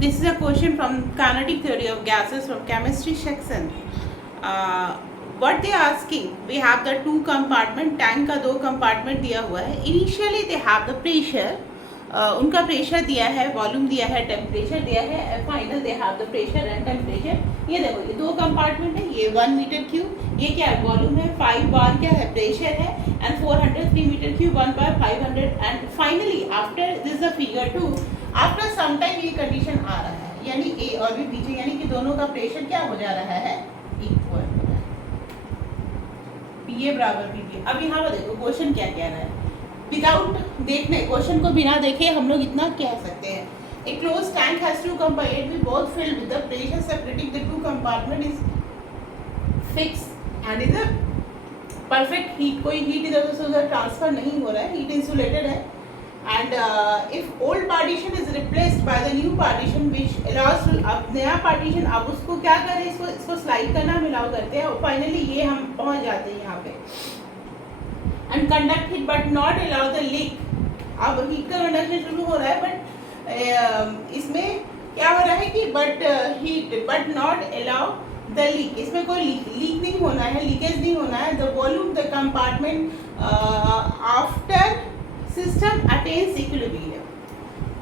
This is a question from kinetic theory of gases from chemistry section. What they are asking, we have the two compartment, tank का दो compartment दिया हुआ है. Initially they have the pressure, उनका pressure दिया है, volume दिया है, टेम्परेचर दिया है, final they have the pressure and temperature. ये देखो ये दो कंपार्टमेंट है, ये 1 मीटर क्यूब, ये क्या है वॉल्यूम है, 5 बार क्या है प्रेशर है, and 403 metre cube 1 bar 500. And finally after this the figure 2, after some time ये कंडीशन आ रहा है, यानी ए और बी बीच, यानी कि दोनों का प्रेशर क्या हो जा रहा है, इक्वल हो रहा है, पीए बराबर पीबी. अब यहाँ पर देखो क्वेश्चन क्या कह रहा है, विदाउट देखने, क्वेश्चन को बिना देखे हम लोग इतना कह सकते हैं. A closed tank has two compartments with both filled with the pressure separating the two compartment is fixed and is a perfect heat. कोई heat इधर से उधर ट्रांसफर नहीं हो रहा है, heat insulated है. And if old partition is replaced by the new partition which allows to, अब नया partition, अब उसको क्या करें, इसको स्लाइड करना हम allow करते हैं और फाइनली ये हम पहुंच जाते हैं यहाँ पे. And conduct heat but not allow the leak. अब हीट का कंडक्शन शुरू हो रहा है, बट इसमें क्या हो रहा है कि but heat but not allow the leak, इसमें कोई लीक नहीं होना है, लीकेज नहीं होना है. The volume the compartment after system attains equilibrium,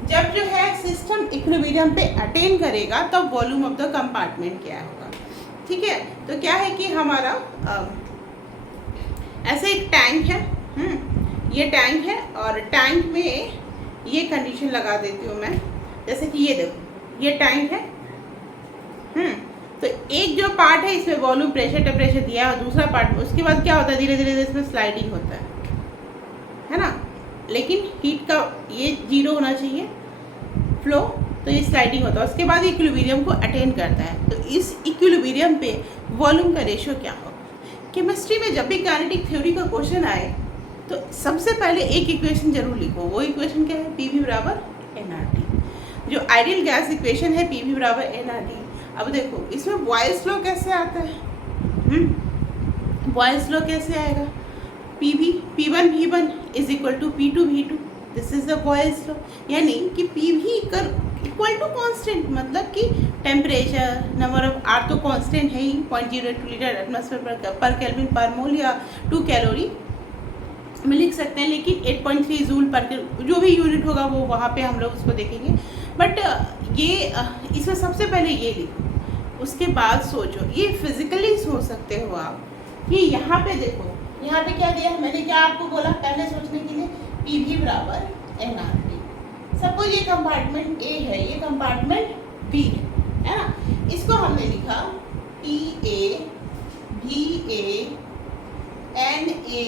जब जो है सिस्टम इक्विलिब्रियम पे अटेन करेगा तब वॉल्यूम ऑफ द कंपार्टमेंट क्या होगा. ठीक है, तो क्या है कि हमारा ऐसे एक टैंक है, ये टैंक है और टैंक में ये कंडीशन लगा देती हूँ मैं, जैसे कि ये देखो ये टैंक है. तो एक जो पार्ट है इसमें वॉल्यूम प्रेशर टेम्परेचर दिया है और दूसरा पार्ट में, उसके बाद क्या होता है धीरे धीरे इसमें स्लाइडिंग होता है ना, लेकिन हीट का ये 0 होना चाहिए फ्लो, तो ये स्लाइडिंग होता है. उसके बाद इक्विलिब्रियम को अटेन करता है. तो इस इक्विलिब्रियम पे वॉल्यूम का रेशियो क्या होगा. केमिस्ट्री में जब भी काइनेटिक थ्योरी का क्वेश्चन आए तो सबसे पहले एक इक्वेशन जरूर लिखो. वो इक्वेशन क्या है, पी वी बराबर एन आर टी. जो आइडियल गैस इक्वेशन है पी वी बराबर एन आर टी. अब देखो इसमें बॉयल्स लॉ कैसे आता है, बॉयल्स लॉ कैसे आएगा, P V P one V one is equal to P two V two. This is the Boyle's law, यानी कि P V equal to constant, मतलब कि टेम्परेचर, नंबर ऑफ आर तो कॉन्स्टेंट है ही, 0.02 litre atmosphere per kelvin per mole या 2 calorie में लिख सकते हैं, लेकिन 8.3 जूल पर जो भी यूनिट होगा वो वहाँ पे हम लोग उसको देखेंगे. बट ये इसमें सबसे पहले ये लिखो, उसके बाद सोचो. ये फिजिकली सोच सकते हो आप कि यहाँ पे देखो, यहाँ पे क्या दिया है, मैंने क्या आपको बोला पहले सोचने के लिए, पी वी बराबर एन आर टी. सपोज ये कंपार्टमेंट ए है, ये कंपार्टमेंट बी है ना, इसको हमने लिखा P A V A N A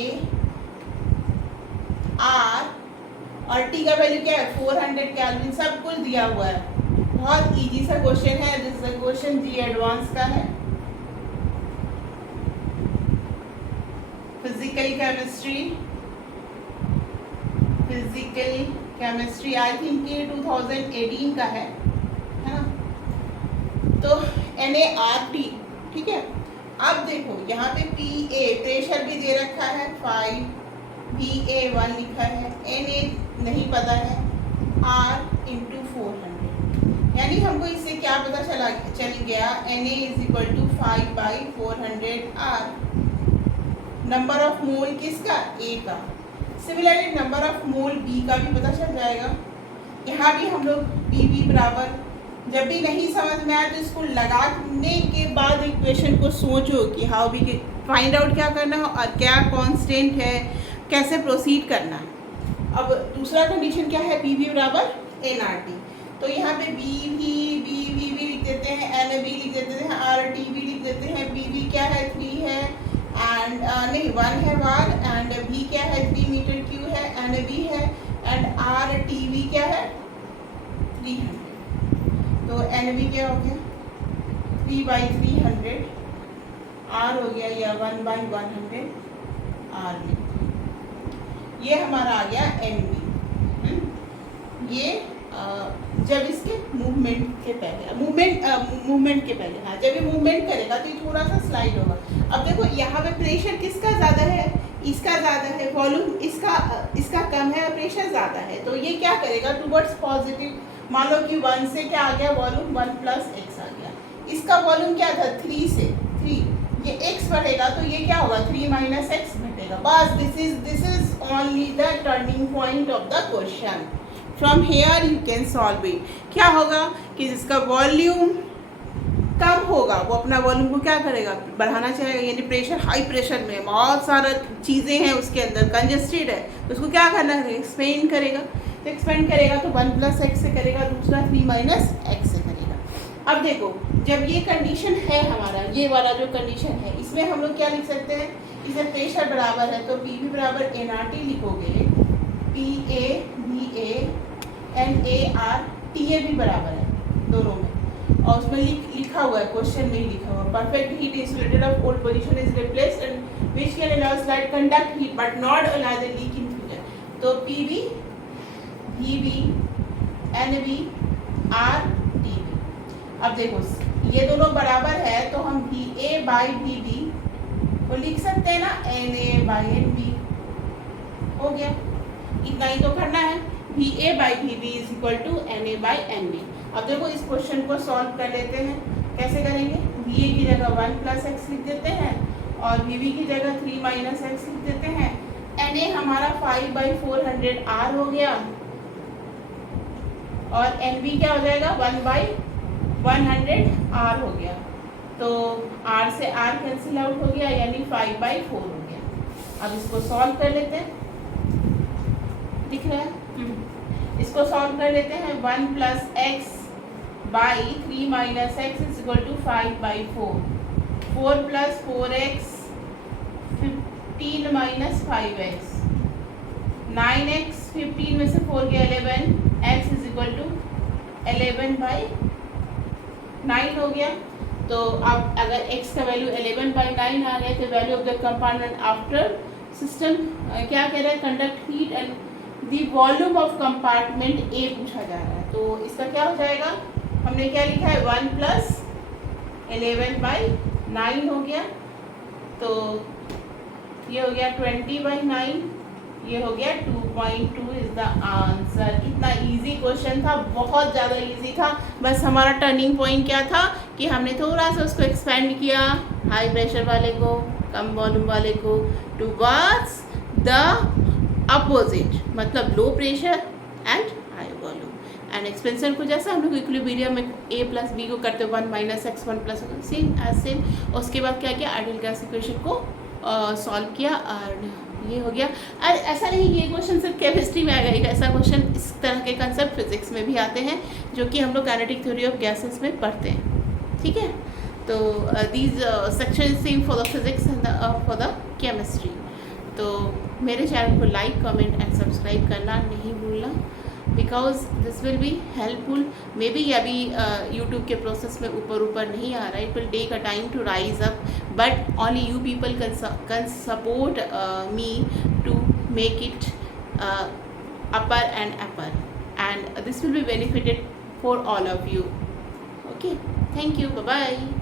R, और टी का वैल्यू क्या है 400 केल्विन, सब कुछ दिया हुआ है. बहुत इजी सा क्वेश्चन है, this is question JEE advance का है. फिजिकल केमिस्ट्री आई थिंक ये 2018 का है ना. तो NaRT, ठीक है. अब देखो यहाँ पे PA प्रेशर भी दे रखा है 5, VA1 लिखा है, Na नहीं पता है, R इंटू 400, यानी हमको इससे क्या पता चल गया, Na is equal to 5/400 R. Number of mole किसका, A का. Similarly number of mole B का भी पता चल जाएगा. यहाँ भी हम लोग PV बराबर, जब भी नहीं समझ में आए तो इसको लगाने के बाद इक्वेशन को सोचो कि हाउ वी फाइंड आउट क्या करना है और क्या कांस्टेंट है, कैसे प्रोसीड करना है. अब दूसरा कंडीशन क्या है, पी वी बराबर एन आर टी. तो यहाँ पे बी वी लिख देते हैं, एन बी लिख देते हैं, आर टी भी लिख देते हैं. बी वी क्या है 3 है एंड नहीं 1 है बार, एंड भी क्या है 3 मीटर क्यूब है, एन बी है, एंड आर टी वी क्या है 300. तो एन बी क्या हो गया 3/300, आर हो गया या 1/100 आर बी. ये हमारा आ गया एन बी. ये जब इसके मूवमेंट के पहले, मूवमेंट के पहले, हाँ जब ये मूवमेंट करेगा तो ये थोड़ा सा स्लाइड होगा. अब देखो यहाँ पे प्रेशर किसका ज़्यादा है, इसका ज़्यादा है, वॉल्यूम इसका कम है, प्रेशर ज़्यादा है, तो ये क्या करेगा टुवर्ड्स मान लो कि 1 से क्या आ गया वॉल्यूम, 1 प्लस एक्स आ गया। इसका वॉल्यूम क्या था 3 से, 3 ये x बढ़ेगा तो ये क्या होगा 3 माइनस एक्स घटेगा। बस this is only the turning point of the question. From here you can solve it. क्या होगा कि जिसका वॉल्यूम कम होगा वो अपना वॉल्यूम को क्या करेगा, बढ़ाना चाहेगा। यानी प्रेशर, हाई प्रेशर में बहुत सारा चीज़ें हैं उसके अंदर, कंजस्टेड है, तो उसको क्या करना है, एक्सपेंड करेगा। तो एक्सपेंड करेगा तो 1 प्लस एक्स से करेगा, दूसरा 3 माइनस एक्स से करेगा। अब देखो जब ये कंडीशन है हमारा, ये वाला जो कंडीशन है, इसमें हम लोग क्या लिख सकते हैं, इसे प्रेशर बराबर है तो पी वी बराबर एन आर टी लिखोगे, P A V A N A R T A भी बराबर है दोनों में, और उसमें लिखा हुआ है, क्वेश्चन में ही लिखा हुआ, perfect heat insulated of old position is replaced and which can allow slide conduct heat but not allow the leak in future. तो P V V V N V R T V. अब देखो ये दोनों बराबर है तो हम V A by V B को लिख सकते हैं ना, N A by N B. हो गया, इतना ही तो करना है। V A by V B is equal to N A by N B. अब देखो इस क्वेश्चन को सॉल्व कर लेते हैं। कैसे करेंगे, वी ए की जगह 1 प्लस एक्स लिख देते हैं और वी बी की जगह 3 माइनस एक्स लिख देते हैं। एन ए हमारा 5/400 आर हो गया और एन बी क्या हो जाएगा 1/100 आर हो गया। तो आर से आर कैंसिल आउट हो गया यानी 5/4 हो गया। अब इसको सॉल्व कर लेते हैं, दिख रहा है, इसको सॉल्व कर लेते हैं। 1 plus X by 3 minus X is equal to 5/4, 4 plus 4x 15 minus 5x, 9x 15 में से 4 गया 11, x इज इक्वल टू 11/9 हो गया। तो अब अगर x का वैल्यू 11/9 आ रहा है तो value of the compartment after system क्या कह रहा है, conduct heat and the volume of compartment A पूछा जा रहा है। तो इसका क्या हो जाएगा, हमने क्या लिखा है 1 प्लस 11/9 हो गया, तो ये हो गया 20/9, ये हो गया 2.2 इज द आंसर। इतना इजी क्वेश्चन था, बहुत ज़्यादा इजी था। बस हमारा टर्निंग पॉइंट क्या था कि हमने थोड़ा सा उसको एक्सपेंड किया, हाई प्रेशर वाले को कम वॉल्यूम वाले को, टुवर्ड्स द अपोजिट, मतलब low pressure and high volume. And expansion को जैसा हम लोग इक्विलिब्रियम में ए प्लस बी को करते 1 minus X 1 plus same as same. उसके बाद क्या किया, आइडियल गैस इक्वेशन को सॉल्व किया और ये हो गया। और ऐसा नहीं ये क्वेश्चन सिर्फ केमिस्ट्री में आएगा, ऐसा क्वेश्चन इस तरह के कंसेप्ट फिजिक्स में भी आते हैं जो कि हम लोग काइनेटिक थ्योरी ऑफ गैसेस में पढ़ते हैं, ठीक है। तो these section same for the physics and for the chemistry. तो मेरे चैनल को लाइक कमेंट एंड सब्सक्राइब करना नहीं भूलना, because this will be helpful. Maybe अभी यूट्यूब के प्रोसेस में ऊपर नहीं आ रहा है, it will take a time to rise up, but only you people can support me to make it upper and upper, and this will be benefited for all of you. Okay, thank you, bye bye.